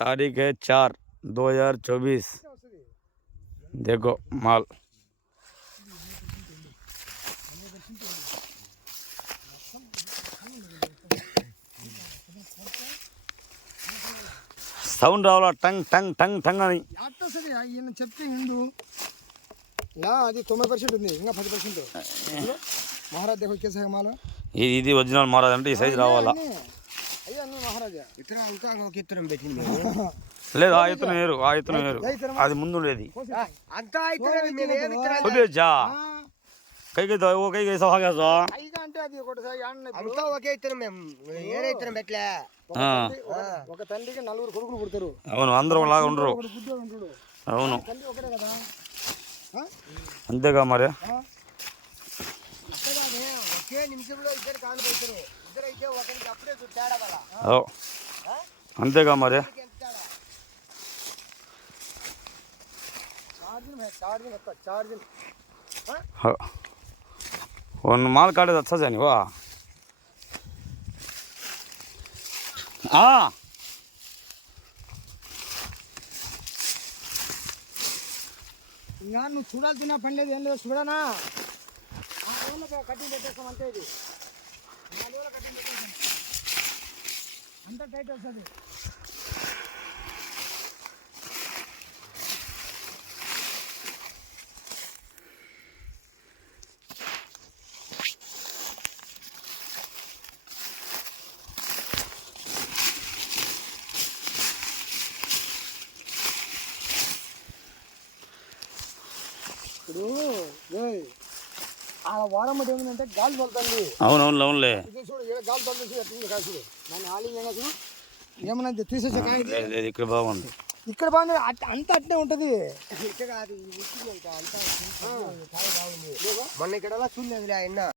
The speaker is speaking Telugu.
तारीख है 4/2024। देखो माल సౌండ్ రావాలా టంగ్ టంగ్ టంగ్ టంగ్ అని అట్టొస్తుంది. ఈయన చెప్తే hindu లా అది 90% ఉంది, ఇంకా 10%. మహారాజ్ देखो कैसा है माल. ఇది ఒరిజినల్ మహారాజ్ అంటే ఈ సైజ్ రావాలా. అయ్యా నువ్వు మహారాజా ఇతర అంతా ఒక ఇతరం పెట్టింది. లేదు ఆ ఇతను వేరు, ఆ ఇతను వేరు, అది ముందుండేది అంతా ఇతరం మేము ఏమి ఇతరం చూపించా కైకి ఓ కైకి ऐसा हो गया सो అయిగా అంటే అది ఒకటి అంతా ఒకే ఇతరం మేము ఏరే ఇతరం పెట్టలే. ఒక తండ్రికి 4 కొడుకులు పుడతారు. అవును అందరూ అలాగా ఉండరు. ఒకడు గుడ్డోడు ఉంటాడు. అవును తల్లి ఒకటే కదా. అంతేగా మరి. ఒకే నిమిషంలో ఇద్దరు కాలు పెడతారు. ఇద్దరు అయితే ఒకరికి అప్పుడే తేడా కదా. అంతేగా మరి. चार्जिंग माल काटे अच्छा जानी वाह हाँ ఇంకా నువ్వు చూడాల్సిన పని లేదు, ఏం లేదు. చూడనా కటింగ్ పెట్టేస్తాం అంతే. ఇది 4 రోజుల కటింగ్ పెట్టేస్తాం, అంత టైట్ వస్తుంది. ఇప్పుడు ఆ వారం ఏమిటంటే గాలి తోలుతుంది. అవునవును అవునులే. ఇది చూడు గాలి తోలుతుంది, ఎట్లుంది కాయ చూడు. దాన్ని ఆలింగ్ చూడు ఏమన్నా తీసేసే కాయ. ఇక్కడ బాగుంది, ఇక్కడ బాగుంది, అంతా అట్నే ఉంటుంది. మొన్న ఇక్కడ చూడలేదు ఆయన